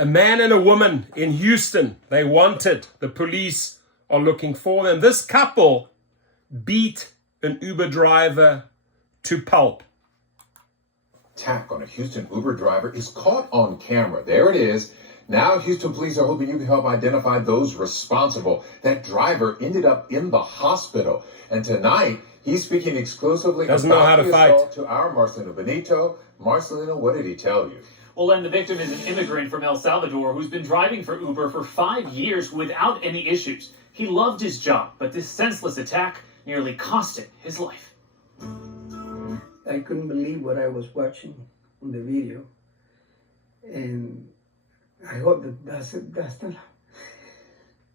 A man and a woman in Houston, they wanted. The police are looking for them. This couple beat an Uber driver to pulp. Attack on a Houston Uber driver is caught on camera. There it is. Now Houston police are hoping you can help identify those responsible. That driver ended up in the hospital. And tonight, he's speaking exclusively Doesn't know how to fight. To our Marcelino Benito. Marcelino, what did he tell you? Well, and the victim is an immigrant from El Salvador who's been driving for Uber for 5 years without any issues. He loved his job, but this senseless attack nearly cost him his life. I couldn't believe what I was watching on the video. And I hope that's the...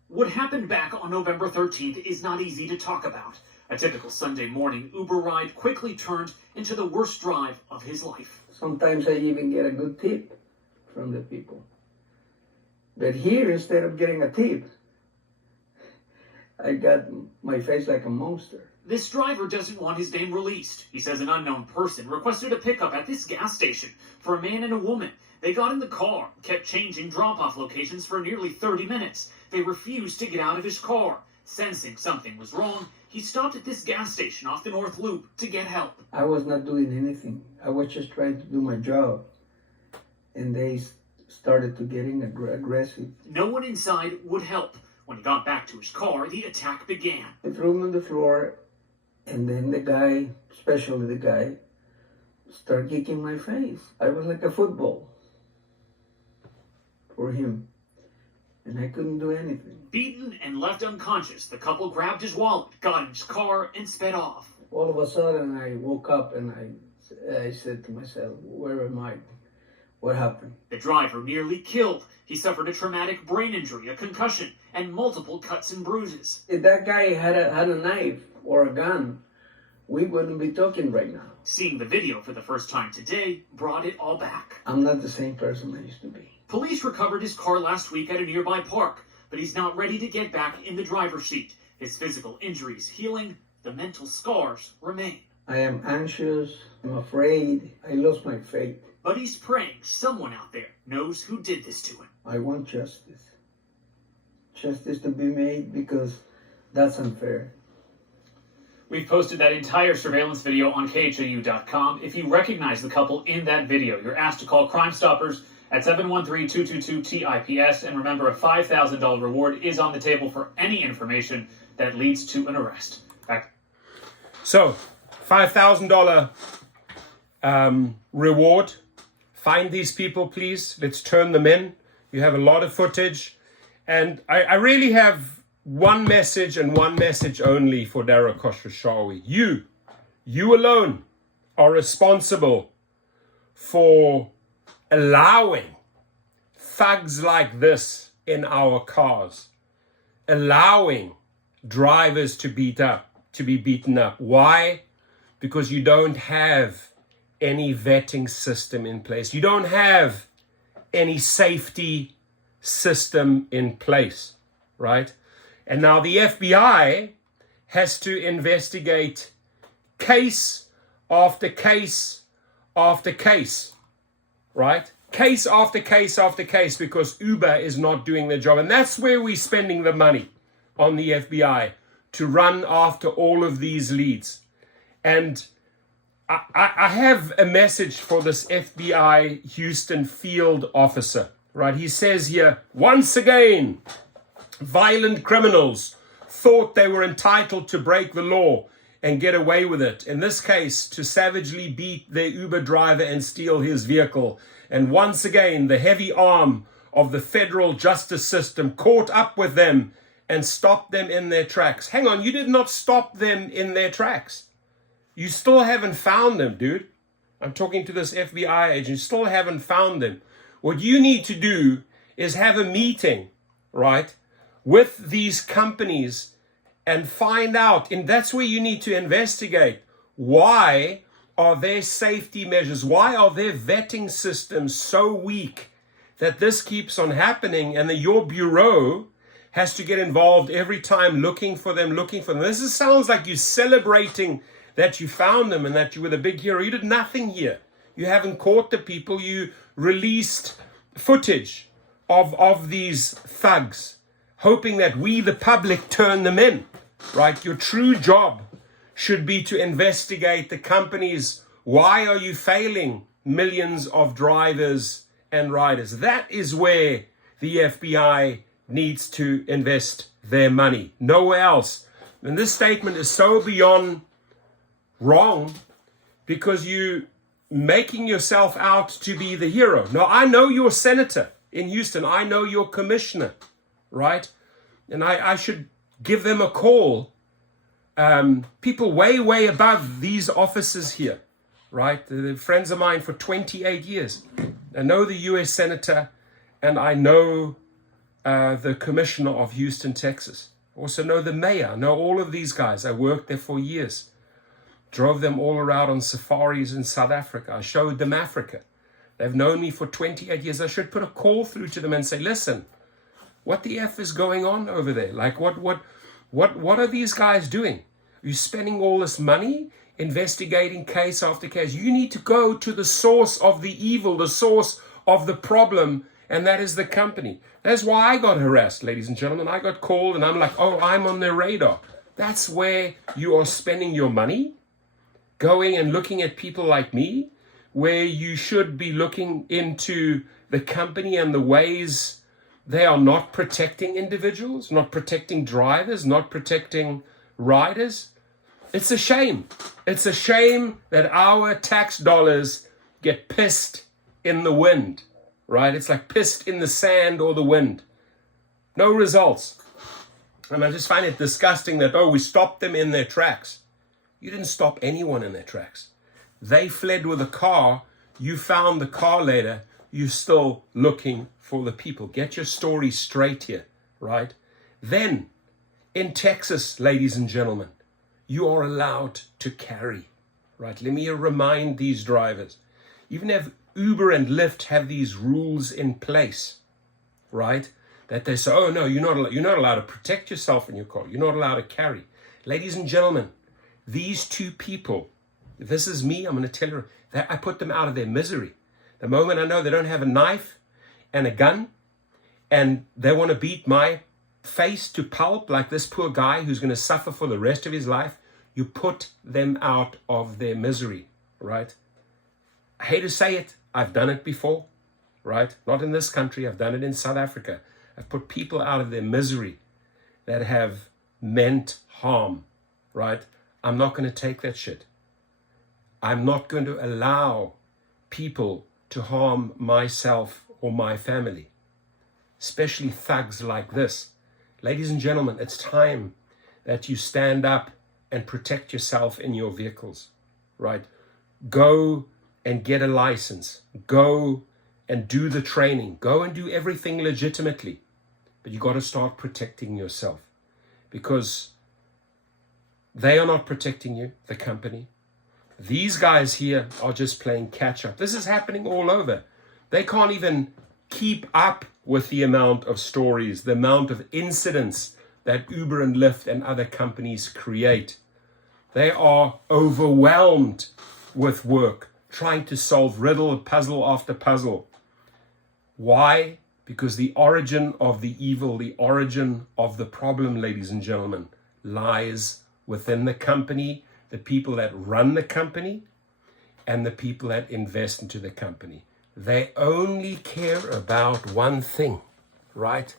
What happened back on November 13th is not easy to talk about. A typical Sunday morning Uber ride quickly turned into the worst drive of his life. Sometimes I even get a good tip from the people. But here, instead of getting a tip, I got my face like a monster. This driver doesn't want his name released. He says an unknown person requested a pickup at this gas station for a man and a woman. They got in the car, kept changing drop-off locations for nearly 30 minutes. They refused to get out of his car. Sensing something was wrong, he stopped at this gas station off the North Loop to get help. I was not doing anything. I was just trying to do my job. And they started to getting aggressive. No one inside would help. When he got back to his car, the attack began. They threw him on the floor, and then the guy, especially the guy, started kicking my face. I was like a football for him. And I couldn't do anything. Beaten and left unconscious, the couple grabbed his wallet, got in his car, and sped off. All of a sudden, I woke up and I said to myself, where am I? What happened? The driver nearly killed. He suffered a traumatic brain injury, a concussion, and multiple cuts and bruises. If that guy had a knife or a gun, we wouldn't be talking right now. Seeing the video for the first time today brought it all back. I'm not the same person I used to be. Police recovered his car last week at a nearby park, but he's not ready to get back in the driver's seat. His physical injuries healing, the mental scars remain. I am anxious, I'm afraid, I lost my faith. But he's praying someone out there knows who did this to him. I want justice. Justice to be made because that's unfair. We've posted that entire surveillance video on KHOU.com. If you recognize the couple in that video, you're asked to call Crime Stoppers at 713-222-TIPS. And remember, a $5,000 reward is on the table for any information that leads to an arrest. So, $5,000 reward. Find these people, please. Let's turn them in. You have a lot of footage. And I really have one message and one message only for Dara Khosrowshahi. You alone are responsible for allowing thugs like this in our cars, allowing drivers to be beaten up. Why? Because you don't have any vetting system in place. You don't have any safety system in place, right? And now the FBI has to investigate case after case after case, right? Case after case after case, because Uber is not doing their job. And that's where we're spending the money on the FBI, to run after all of these leads. And I have a message for this FBI Houston field officer, right? He says here, once again, violent criminals thought they were entitled to break the law and get away with it. In this case, to savagely beat their Uber driver and steal his vehicle. And once again, the heavy arm of the federal justice system caught up with them and stopped them in their tracks. Hang on, you did not stop them in their tracks. You still haven't found them, dude. I'm talking to this FBI agent. You still haven't found them. What you need to do is have a meeting, right, with these companies and find out, and that's where you need to investigate, why are their safety measures, why are their vetting systems so weak that this keeps on happening, and that your bureau has to get involved every time looking for them. This sounds like you're celebrating that you found them and that you were the big hero. You did nothing here. You haven't caught the people. You released footage of these thugs, hoping that we, the public, turn them in, right? Your true job should be to investigate the companies. Why are you failing millions of drivers and riders? That is where the FBI needs to invest their money, nowhere else. And this statement is so beyond wrong because you making yourself out to be the hero. Now, I know you're a senator in Houston. I know you're commissioner, right? And I should give them a call. People way above these officers here, right? They're friends of mine for 28 years. I know the U.S. senator, and I know the commissioner of Houston, Texas. Also know the mayor. I know all of these guys. I worked there for years. Drove them all around on safaris in South Africa. I showed them Africa. They've known me for 28 years. I should put a call through to them and say, listen, what the F is going on over there? Like, what are these guys doing? Are you spending all this money investigating case after case? You need to go to the source of the evil, the source of the problem, and that is the company. That's why I got harassed, ladies and gentlemen. I got called and I'm like, oh, I'm on their radar. That's where you are spending your money, going and looking at people like me, where you should be looking into the company and the ways they are not protecting individuals, not protecting drivers, not protecting riders. It's a shame. It's a shame that our tax dollars get pissed in the wind, right? It's like pissed in the sand or the wind. No results. And I just find it disgusting that, we stopped them in their tracks. You didn't stop anyone in their tracks. They fled with a car. You found the car later. You're still looking for the people. Get your story straight here, right? Then, in Texas, ladies and gentlemen, you are allowed to carry, right? Let me remind these drivers. Even if Uber and Lyft have these rules in place, right? That they say, oh no, you're not allowed to protect yourself in your car. You're not allowed to carry. Ladies and gentlemen, these two people, if this is me, I'm going to tell you that I put them out of their misery. The moment I know they don't have a knife and a gun and they want to beat my face to pulp like this poor guy who's going to suffer for the rest of his life, you put them out of their misery, right? I hate to say it. I've done it before, right? Not in this country. I've done it in South Africa. I've put people out of their misery that have meant harm, right? I'm not going to take that shit. I'm not going to allow people to harm myself or my family, especially thugs like this. Ladies and gentlemen, it's time that you stand up and protect yourself in your vehicles, right? Go and get a license. Go and do the training. Go and do everything legitimately. But you got to start protecting yourself because they are not protecting you, the company. These guys here are just playing catch up. This is happening all over. They can't even keep up with the amount of stories, the amount of incidents that Uber and Lyft and other companies create. They are overwhelmed with work, trying to solve puzzle after puzzle. Why? Because the origin of the evil, the origin of the problem, ladies and gentlemen, lies within the company, the people that run the company, and the people that invest into the company. They only care about one thing, right?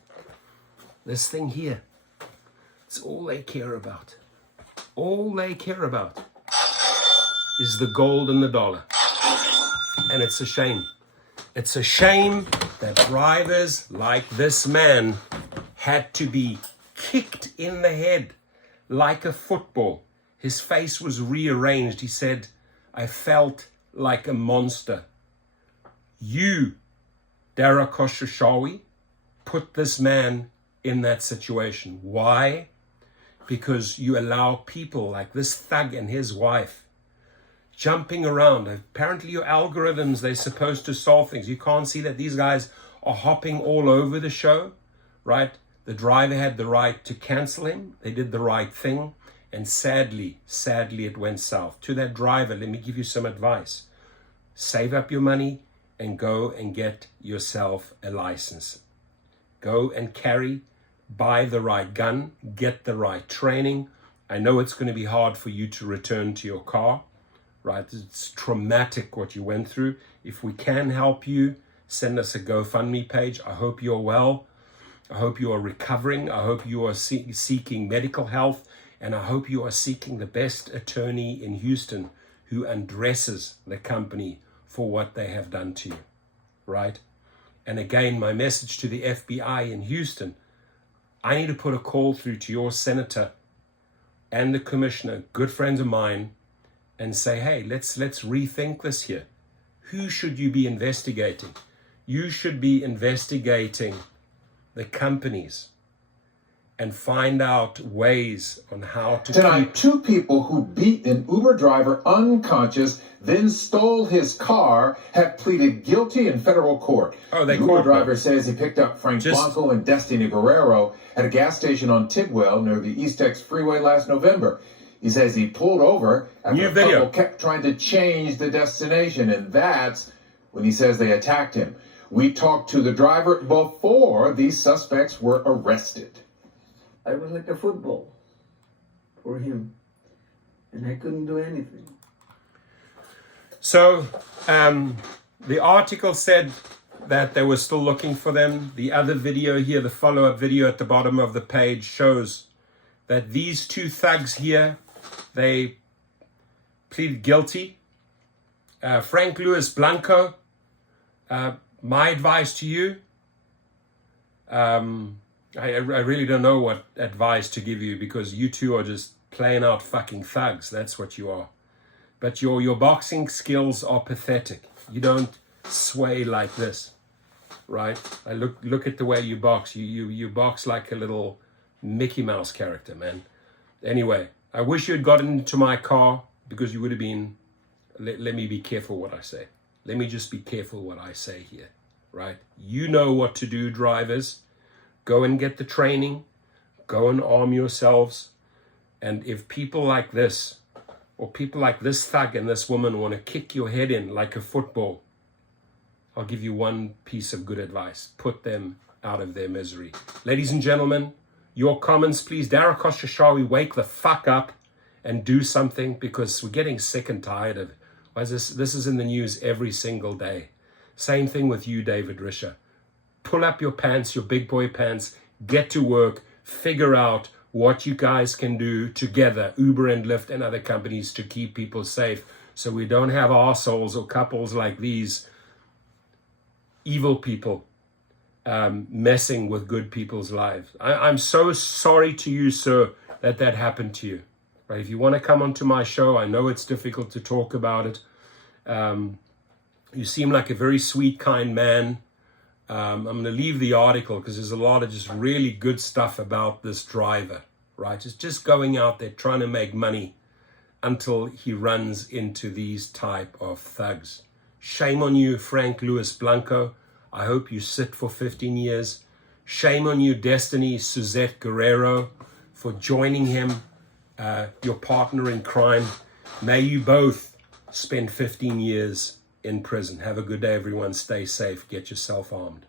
This thing here. It's all they care about. All they care about is the gold and the dollar. And it's a shame. It's a shame that drivers like this man had to be kicked in the head like a football. His face was rearranged. He said, I felt like a monster. You, Dara Khosrowshahi, put this man in that situation. Why? Because you allow people like this thug and his wife jumping around. Apparently your algorithms, they're supposed to solve things. You can't see that these guys are hopping all over the show, right? The driver had the right to cancel him. They did the right thing. And sadly, it went south. To that driver, let me give you some advice. Save up your money and go and get yourself a license. Go and buy the right gun, get the right training. I know it's going to be hard for you to return to your car, right? It's traumatic what you went through. If we can help you, send us a GoFundMe page. I hope you're well. I hope you are recovering. I hope you are seeking medical health. And I hope you are seeking the best attorney in Houston who undresses the company for what they have done to you, right? And again, my message to the FBI in Houston, I need to put a call through to your senator and the commissioner, good friends of mine, and say, hey, let's rethink this here. Who should you be investigating? You should be investigating the companies and find out ways on how to Tonight, two people who beat an Uber driver unconscious, then stole his car, have pleaded guilty in federal court. Oh, they the Uber caught driver them. says he picked up Frank Blanco and Destiny Guerrero at a gas station on Tidwell near the East X Freeway last November. He says he pulled over after the couple kept trying to change the destination, and that's when he says they attacked him. We talked to the driver before these suspects were arrested. I was like a football for him, and I couldn't do anything. So the article said that they were still looking for them. The other video here, the follow-up video at the bottom of the page, shows that these two thugs here, they pleaded guilty. Frank Luis Blanco, my advice to you, I really don't know what advice to give you, because you two are just playing out fucking thugs. That's what you are. But your boxing skills are pathetic. You don't sway like this, right? I look at the way you box. You box like a little Mickey Mouse character, man. Anyway, I wish you had gotten into my car, because you would have been. Let me be careful what I say. Let me just be careful what I say here, right? You know what to do, drivers. Go and get the training. Go and arm yourselves. And if people like this, or people like this thug and this woman, want to kick your head in like a football, I'll give you one piece of good advice. Put them out of their misery. Ladies and gentlemen, your comments, please. Dara Khosrowshahi, wake the fuck up and do something, because we're getting sick and tired of it. This is in the news every single day. Same thing with you, David Risher. Pull up your pants, your big boy pants, get to work, figure out what you guys can do together, Uber and Lyft and other companies, to keep people safe, so we don't have arseholes or couples like these evil people messing with good people's lives. I'm so sorry to you, sir, that happened to you. Right? If you want to come onto my show, I know it's difficult to talk about it. You seem like a very sweet, kind man. I'm going to leave the article, because there's a lot of just really good stuff about this driver, right? It's just going out there trying to make money until he runs into these type of thugs. Shame on you, Frank Luis Blanco. I hope you sit for 15 years. Shame on you, Destiny Suzette Guerrero, for joining him, your partner in crime. May you both spend 15 years in prison. Have a good day, everyone. Stay safe. Get yourself armed.